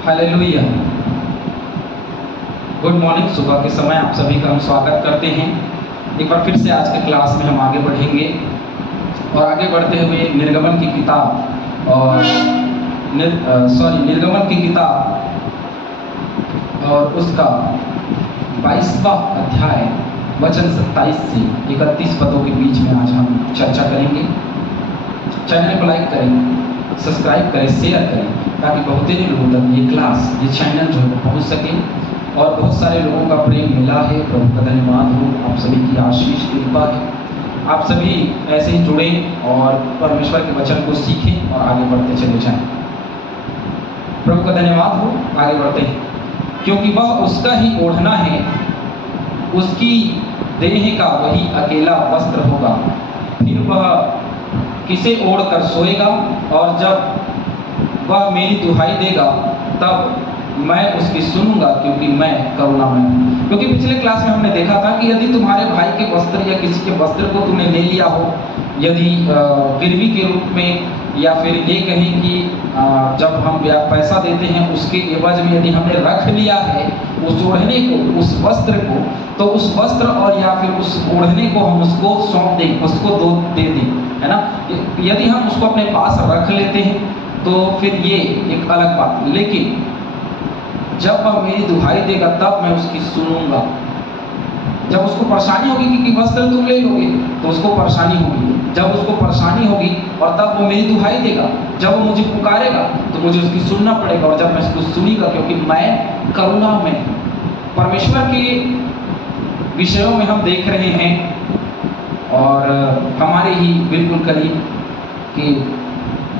Hallelujah. Good morning. सुबह के समय आप सभी का हम स्वागत करते हैं। एक बार फिर से आज के क्लास में हम आगे बढ़ेंगे और आगे बढ़ते हुए निर्गमन की किताब और निर्गमन की किताब और उसका 22वां अध्याय वचन 27 से 31 पदों के बीच में आज हम चर्चा करेंगे। चैनल को लाइक करें, सब्सक्राइब करें, शेयर करें ताकि बहुत ही लोगों तक ये क्लास, ये चैनल जो है पहुँच सके और बहुत सारे लोगों का प्रेम मिला है। प्रभु का धन्यवाद हो। आप सभी की आशीष कृपा है। आप सभी ऐसे ही जुड़ें और परमेश्वर के वचन को सीखें और आगे बढ़ते चले जाएं। प्रभु का धन्यवाद हो। आगे बढ़ते हैं क्योंकि वह उसका ही ओढ़ना है, उसकी देह का वही अकेला वस्त्र होगा। फिर वह किसे ओढ़ कर सोएगा और जब वह मेरी दुहाई देगा तब मैं उसकी सुनूंगा, क्योंकि मैं करुणामय हूँ। क्योंकि पिछले क्लास में हमने देखा था कि यदि तुम्हारे भाई के वस्त्र या किसी के वस्त्र को तुमने ले लिया हो, यदि गिरवी के रूप में, या फिर ये कहें कि जब हम पैसा देते हैं उसके एवज में यदि हमने रख लिया है उस ओढ़ने को, उस वस्त्र को, तो उस वस्त्र और या फिर उस ओढ़ने को हम उसको सौंप दें, उसको दे दें, है ना। यदि हम उसको अपने पास रख लेते हैं तो फिर ये एक अलग बात। लेकिन जब वह मेरी दुहाई देगा तब मैं उसकी सुनूंगा। जब उसको परेशानी होगी कि वस्त्र तुम ले लोगे तो उसको परेशानी होगी, जब उसको परेशानी होगी और तब वो मेरी दुहाई देगा, जब वो मुझे पुकारेगा तो मुझे उसकी सुनना पड़ेगा। और जब मैं उसको सुनीगा, क्योंकि मैं करुणा में हूं। परमेश्वर के विषयों में हम देख रहे हैं और हमारे ही बिल्कुल करीब के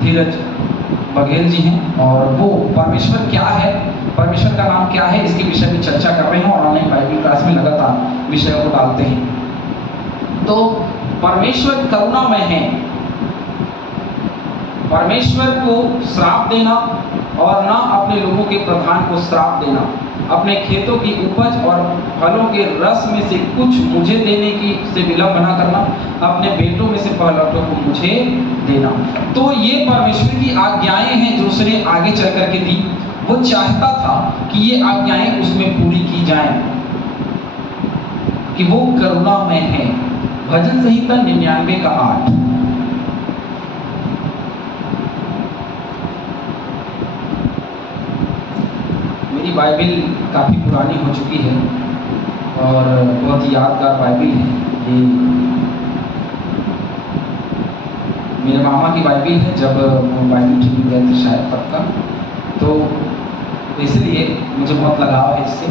धीरज बघेल जी हैं और वो परमेश्वर क्या है, परमेश्वर का नाम क्या है, इसके विषय में चर्चा कर रहे हैं और ऑनलाइन बाइबल क्लास में लगातार विषयों को डालते हैं। तो परमेश्वर करुणामय है। परमेश्वर को श्राप देना और ना अपने लोगों के प्रधान को श्राप देना, अपने खेतों की उपज और फलों के रस में से कुछ मुझे देने की से विलंब न करना, अपने बेटों में से पहलौठों को मुझे देना। तो ये परमेश्वर की आज्ञाएं हैं जो उसने आगे चल करके दी। वो चाहता था कि ये आज्ञाएं उसमें पूरी की जाएं, कि वो करुणामय है। भजन संहिता 99 का 8। मेरी बाइबिल काफ़ी पुरानी हो चुकी है और बहुत ही यादगार बाइबिल है। ये मेरे मामा की बाइबिल है, जब वो बाइबिल ठीक गए थे शायद तब का, तो इसलिए मुझे बहुत लगाव है इससे।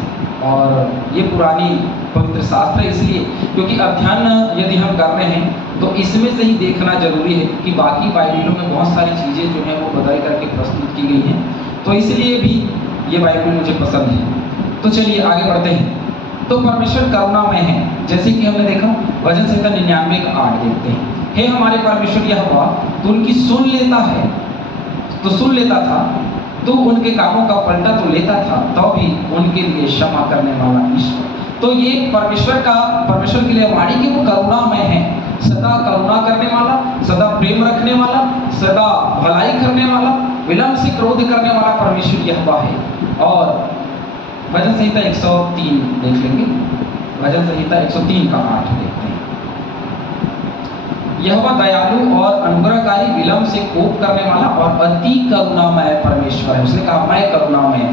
और ये पुरानी पवित्र शास्त्र है इसलिए क्योंकि अध्ययन यदि हम कर रहे हैं तो इसमें से ही देखना जरूरी है कि बाकी बाइबिलों में बहुत सारी चीज़ें जो हैं वो बदल करके प्रस्तुत की गई हैं। तो इसलिए भी ये बाइबिल मुझे पसंद है। तो चलिए आगे बढ़ते हैं। तो परमेश्वर करुणामय है, जैसे कि हमने देखा भजन संहिता 99 का 8 देखते हैं। हे हमारे परमेश्वर यहोवा, तू उनकी सुन लेता है, तो सुन लेता था, तो उनके कामों का पलटा तो लेता था, तो भी उनके लिए क्षमा करने वाला ईश्वर। तो ये परमेश्वर के लिए वाणी की वो करुणामय है, सदा करुणा करने वाला, सदा प्रेम रखने वाला, सदा भलाई करने वाला, विलंब से क्रोध करने वाला परमेश्वर यहोवा है। और भजन संहिता 103 देख लेंगे। भजन संहिता 103 का 8 देखते हैं। यहोवा दयालु और अनुग्रहकारी, विलंब से कोप करने वाला और अति करुणामय परमेश्वर है। उसने कहा मैं करुणामय।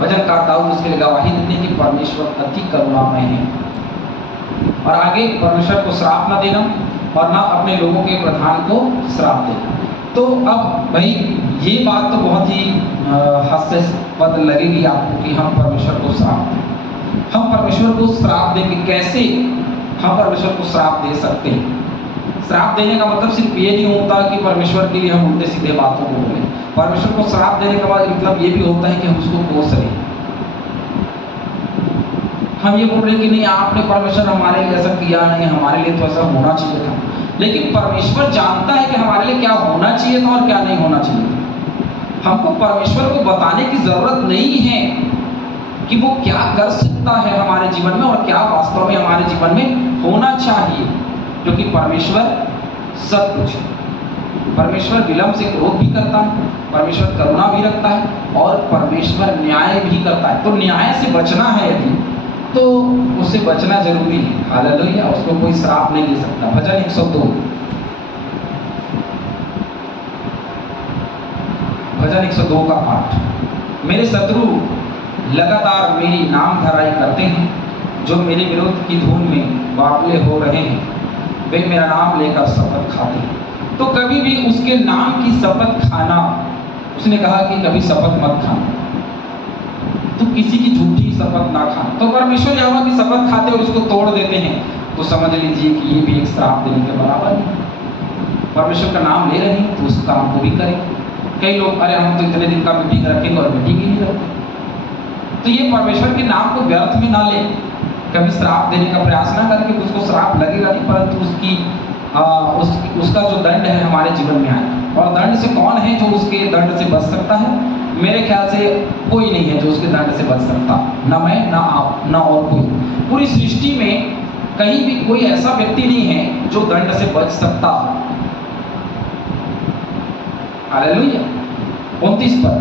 वचनकार दाऊद उसके लिए गवाही देते हैं कि परमेश्वर अति करुणामय है। और आगे परमेश्वर को श्राप न देना और ना अपने लोगों के प्रधान को श्राप देना। तो अब भाई ये बात तो बहुत ही हास्यास्पद लगेगी आपको कि हम परमेश्वर को श्राप दें। हम परमेश्वर को श्राप देंगे कैसे? हम परमेश्वर को श्राप दे सकते हैं। श्राप देने का मतलब सिर्फ ये नहीं होता कि परमेश्वर के लिए हम उल्टे सीधे बातों को बोलें। परमेश्वर को श्राप देने का मतलब ये भी होता है कि हम उसको कोस रहे हैं। हम ये बोल रहे हैं कि नहीं, आपने परमेश्वर हमारे लिए ऐसा किया नहीं, हमारे लिए तो ऐसा होना चाहिए था। लेकिन परमेश्वर जानता है कि हमारे लिए क्या होना चाहिए था और क्या नहीं होना चाहिए था। हमको परमेश्वर को बताने की जरूरत नहीं है कि वो क्या कर सकता है हमारे जीवन में और क्या वास्तव में हमारे जीवन में होना चाहिए, क्योंकि परमेश्वर सब कुछ है। परमेश्वर विलंब से क्रोध भी करता है परमेश्वर करुणा भी रखता है और परमेश्वर न्याय भी करता है। तो न्याय से बचना है यदि, तो उससे बचना जरूरी है। हालेलुया, उसको कोई श्राप नहीं दे सकता। भजन 102, भजन 102 का 8। मेरे शत्रु लगातार मेरी नाम धराई करते हैं, जो मेरे विरोध की धुन में वाकले हो रहे हैं, वे मेरा नाम लेकर शपथ खाते हैं। तो कभी भी उसके नाम की शपथ खाना, उसने कहा कि कभी शपथ मत खाना, तो किसी की झूठी शपथ ना खाना। तो परमेश्वर यहोवा की शपथ खाते और उसको तोड़ देते हैं, तो समझ लीजिए कि ये भी एक श्राप देने के बराबर है। परमेश्वर का नाम ले रहे हैं तो उस काम को भी करें। कई लोग, अरे हम तो इतने दिन का मीटिंग रखेंगे और मीटिंग ही नहीं रखते, तो ये परमेश्वर के नाम को व्यर्थ में ना ले। कभी श्राप देने का प्रयास ना करके उसको श्राप लगेगा नहीं, परंतु उसका जो दंड है हमारे जीवन में आएगा। और दंड से कौन है जो उसके दंड से बच सकता है? मेरे ख्याल से कोई नहीं है जो उसके दंड से बच सकता, ना मैं, ना आप, ना और कोई। पूरी सृष्टि में कहीं भी कोई ऐसा व्यक्ति नहीं है जो दंड से बच सकता। हालेलुया। 29 पर,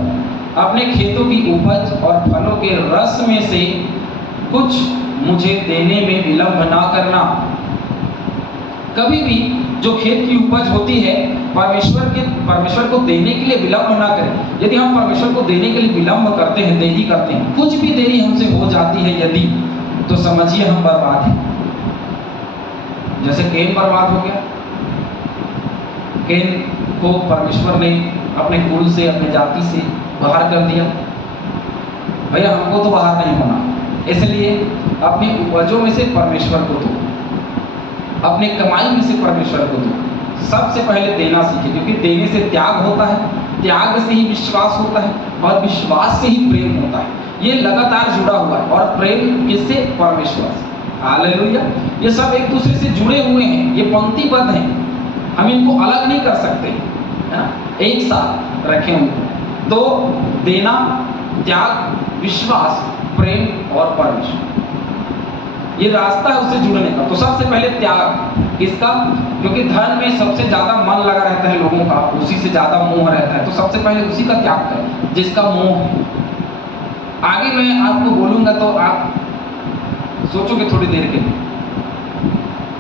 अपने खेतों की उपज और फलों के रस में से कुछ मुझे देने में विलंब ना करना। कभी भी जो खेत की उपज होती है परमेश्वर को देने के लिए विलंब ना करें। यदि हम परमेश्वर को देने के लिए विलंब करते हैं, देरी करते हैं, कुछ भी देरी हमसे हो जाती है यदि, तो समझिए हम बर्बाद हैं। जैसे कैन बर्बाद हो गया। कैन को परमेश्वर ने अपने कुल से, अपने जाति से बाहर कर दिया। भैया हमको तो बाहर नहीं होना, इसलिए अपनी उपजों में से परमेश्वर को दो, अपने कमाई में से परमेश्वर को दो। सबसे पहले देना सीखें, क्योंकि देने से त्याग होता है, त्याग से ही विश्वास होता है, और विश्वास से ही प्रेम होता है। ये लगातार जुड़ा हुआ है। और प्रेम किससे? परमेश्वर से। हालेलुया। ये सब एक दूसरे से जुड़े हुए हैं, ये पंक्तिबद्ध हैं, हम इनको अलग नहीं कर सकते, है ना? एक साथ रखें उनको। तो देना, त्याग, विश्वास, प्रेम और परमेश्वर, ये रास्ता है उससे जुड़ने का। तो सबसे पहले त्याग किसका? क्योंकि धन में सबसे ज्यादा मन लगा रहता है लोगों का, उसी से ज्यादा मोह रहता है, तो सबसे पहले उसी का त्याग करें जिसका मोह है। आगे मैं आपको बोलूंगा तो आप सोचोगे थोड़ी देर के लिए।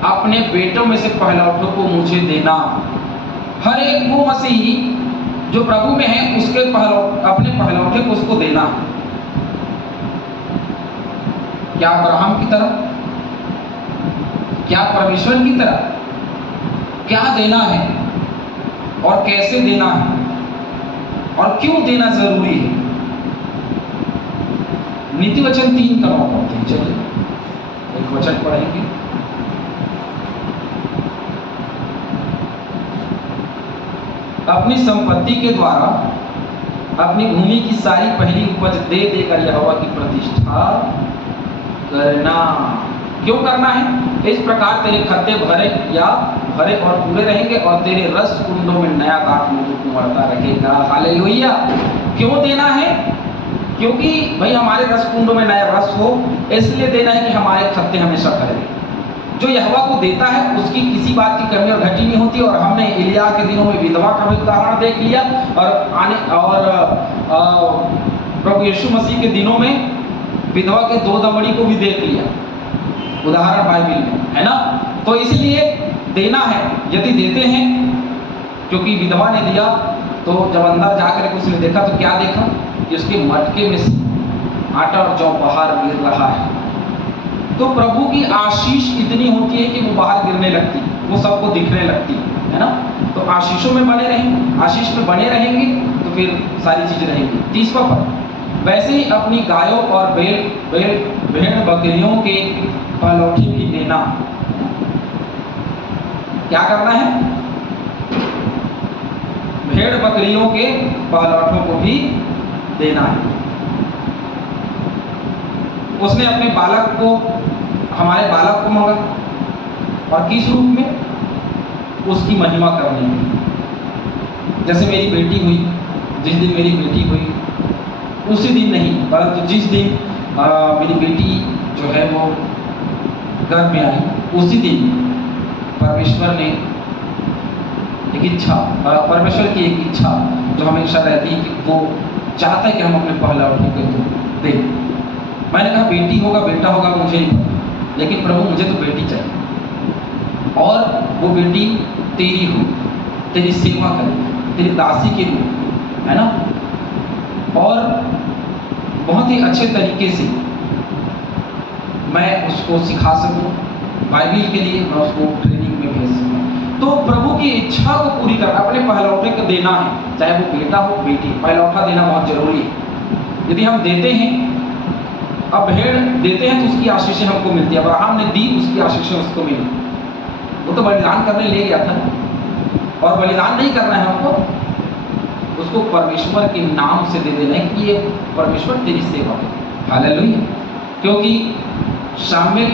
अपने बेटों में से पहलौठों को मुझे देना। हर एक वो मसीही जो प्रभु में है उसके अपने पहलौठे को उसको देना है। क्या अब्राहम की तरह? क्या परमेश्वर की तरह? क्या देना है और कैसे देना है और क्यों देना जरूरी है? नीति वचन 3 का 9 पढ़ते हैं। चलिए एक वचन पढ़ेंगे। अपनी संपत्ति के द्वारा अपनी भूमि की सारी पहली उपज दे देकर यहोवा की प्रतिष्ठा करना। क्यों करना है? इस प्रकार तेरे खत्ते भरे और पूरे रहेंगे और तेरे रस कुंडों में नया दाखमधु कुंवरता रहेगा। हालेलुया। क्यों देना है? क्योंकि भाई हमारे रस कुंडों में नया रस हो, इसलिए देना है कि हमारे खत्ते हमेशा भरे। जो यहोवा को देता है उसकी किसी बात की कमी और घटी नहीं होती। और हमने एलिया के दिनों में विधवा का भी उदाहरण देख लिया, और प्रभु यीशु मसीह के दिनों में विधवा के 2 दमड़ी को भी देख लिया, उदाहरण बाइबल में, है ना? तो इसलिए देना है। यदि देते हैं, क्योंकि विधवा ने दिया, तो जब अंदर जाकर उसने देखा तो क्या देखा कि उसके मटके में से आटा और जौ बाहर गिर रहा है। तो प्रभु की आशीष इतनी होती है कि वो बाहर गिरने लगती, वो सबको दिखने लगती है ना? तो आशीषों में बने रहेंगे, आशीष में बने रहेंगे तो फिर सारी चीजें रहेंगी। 30वां पद, वैसे ही अपनी गायों और भेड़ बकरियों के पहलौठे भी देना। क्या करना है? भेड़ बकरियों के पहलौठों को भी देना है। उसने अपने बालक को, हमारे बालक को मांगा, और किस रूप में? उसकी महिमा करने में। जैसे मेरी बेटी हुई, जिस दिन मेरी बेटी हुई, उसी दिन नहीं, परंतु जिस दिन मेरी बेटी जो है वो गर्भ में आई, उसी दिन परमेश्वर ने एक इच्छा, परमेश्वर की एक इच्छा जो हमेशा रहती है कि वो चाहता है कि हम अपने पहलौठे को दें। मैंने कहा बेटी होगा बेटा होगा मुझे नहीं पता, लेकिन प्रभु मुझे तो बेटी चाहिए, और वो बेटी तेरी हो, तेरी सेवा करे, तेरी दासी के रूप, है ना, और बहुत ही अच्छे तरीके से मैं उसको सिखा सकूं, बाइबिल के लिए मैं उसको ट्रेनिंग में भेज सकूं। तो प्रभु की इच्छा को पूरी करना, अपने पहलौठे को देना है, चाहे वो बेटा हो बेटी, पहलौठा देना बहुत जरूरी है। यदि हम देते हैं, अब भेड़ देते हैं तो उसकी आशीषें हमको मिलती है। अब्राहम ने दी, उसकी आशीषें उसको मिली। वो तो बलिदान करने ले गया था, और बलिदान नहीं करना है हमको, उसको परमेश्वर के नाम से दे देना है कि ये परमेश्वर तेरी सेवा है। हालेलुया। क्योंकि शामिल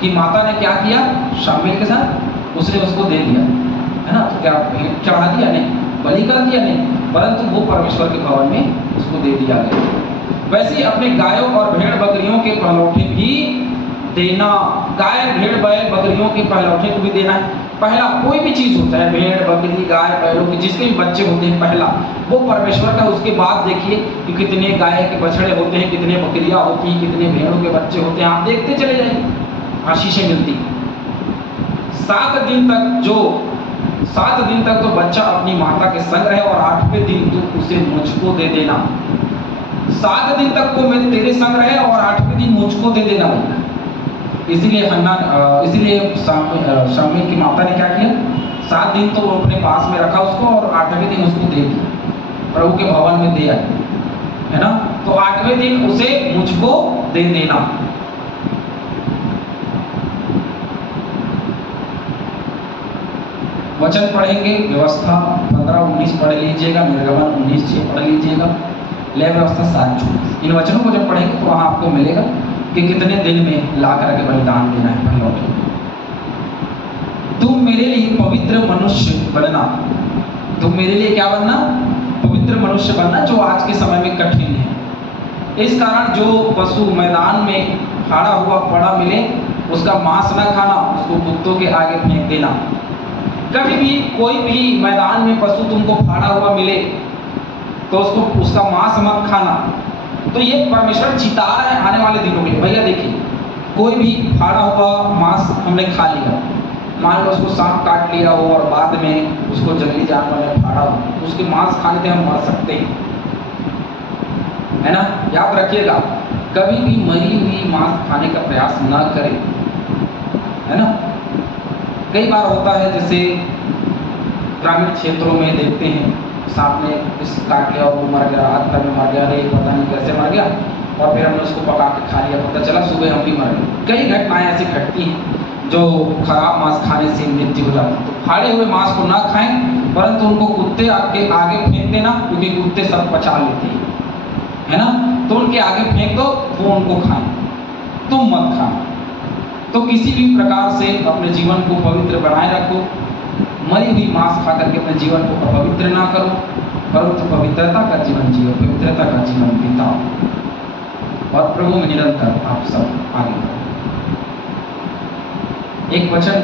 की माता ने क्या किया, शामिल के साथ उसने उसको दे दिया, है ना, तो क्या भेंट चढ़ा दिया? नहीं। बलि कर दिया? नहीं, परंतु वो परमेश्वर के भवन में उसको दे दिया गया। वैसे ही अपने गायों और भेड़ बकरियों के पहलौठे भी देना, गाय भेड़ बैल बकरियों के पहलौठे को भी देना है। पहला कोई भी चीज होता है, भेड़ बकरी गाय बैलों के जिसके भी बच्चे होते हैं, पहला वो परमेश्वर का। उसके बाद देखिए कि कितने गाय के बछड़े होते हैं, कितने बकरियां होती हैं, कितने भेड़ों के बच्चे होते हैं, आप देखते चले जाइए, आशीषें मिलती। 7 दिन तक तो बच्चा अपनी माता के संग रहे, और 8वें दिन तो उसे मुझको दे देना। 7 दिन तक को मैं तेरे संग रहे, और 8वें दिन मुझको दे देना। इसीलिए शामिल की माता ने क्या किया, 7 दिन तो वो अपने पास में रखा उसको, और 8वें दिन उसको दे दिया, प्रभु के भवन में दे आए, है ना। तो 8वें दिन उसे मुझको दे देना। वचन पढ़ेंगे, व्यवस्था 15-19 पढ़ लीजिएगा, निर्गमन 19:6 पढ़ लीजिएगा, लय व्यवस्था 7:24। इन वचनों को जब पढ़ेंगे तो वहां आपको मिलेगा कि कितने दिन में ला करके बलिदान देना है पहलौठे। तुम मेरे लिए पवित्र मनुष्य बनना। तुम मेरे लिए क्या बनना? पवित्र मनुष्य बनना, जो आज के समय में कठिन है। इस कारण जो पशु मैदान में फाड़ा हुआ पड़ा मिले, उसका मांस न खाना, उसको कुत्तों के आगे फेंक देना। कभी भी कोई भी मैदान में पशु तुमको फाड़ा हुआ मिले तो उसका मांस मत खाना। तो ये परमेश्वर चिता रहा है आने वाले दिनों में। भैया देखिए, कोई भी फाड़ा हुआ मांस हमने खा लिया, मान लो उसको सांप काट लिया हो और बाद में उसको जंगली जानवर ने फाड़ा हो, उसके मांस खाने से हम मर सकते हैं, है ना। याद रखिएगा, कभी भी मरी हुई मांस खाने का प्रयास न करें, है ना। कई बार होता है, जैसे ग्रामीण क्षेत्रों में देखते हैं, सांप ने इस काट लिया और वो मर गया, हाथ पैर में मर गया, अरे पता नहीं कैसे मर गया, और फिर हमने उसको पका के खा लिया, पता चला सुबह हम भी मर गए। कई घटनाएं ऐसी घटती हैं जो खराब मांस खाने से मृत्यु हो जाती है। तो फाड़े हुए मांस को ना खाएं, परंतु उनको कुत्ते के आगे फेंक देना, क्योंकि कुत्ते सब पचा लेते हैं, है ना। तो उनके आगे फेंक दो, वो उनको खाएं, तुम मत खाना। तो किसी भी प्रकार से अपने जीवन को पवित्र बनाए रखो। मरी हुई मांस खा करके अपने जीवन को अपवित्र ना करो, परंतु पवित्रता का जीवन जियो, पवित्रता का जीवन बिताओ, और प्रभु में निरंतर आप सब आगे बढ़ो। एक वचन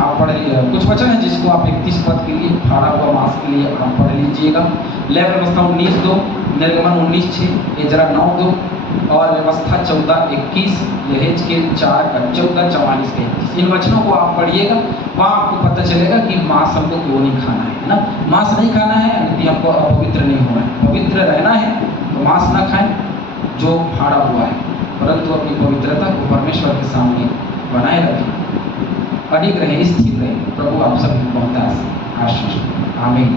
आप पढ़ लीजिए, कुछ वचन है जिसको आप 31 पद के लिए, फाड़ा हुआ मांस के लिए आप पढ़ लीजिएगा। लय व्यवस्था 19:2, निर्गमन 19:6, इजरा 9:2, और व्यवस्था 14:21, यहेजकेल 4:14, 44:31। इन वचनों को आप पढ़िएगा, वहाँ आपको पता चलेगा कि मांस हमको क्यों नहीं खाना है ना। मांस नहीं खाना है यदि हमको अपवित्र नहीं होना है, पवित्र रहना है तो मांस ना खाएं जो फाड़ा हुआ है, परंतु अपनी पवित्रता को परमेश्वर के सामने बनाए रखें, अडिग रहें, स्थिर रहें। प्रभु आप सभी को बहुत आशीष। आमीन।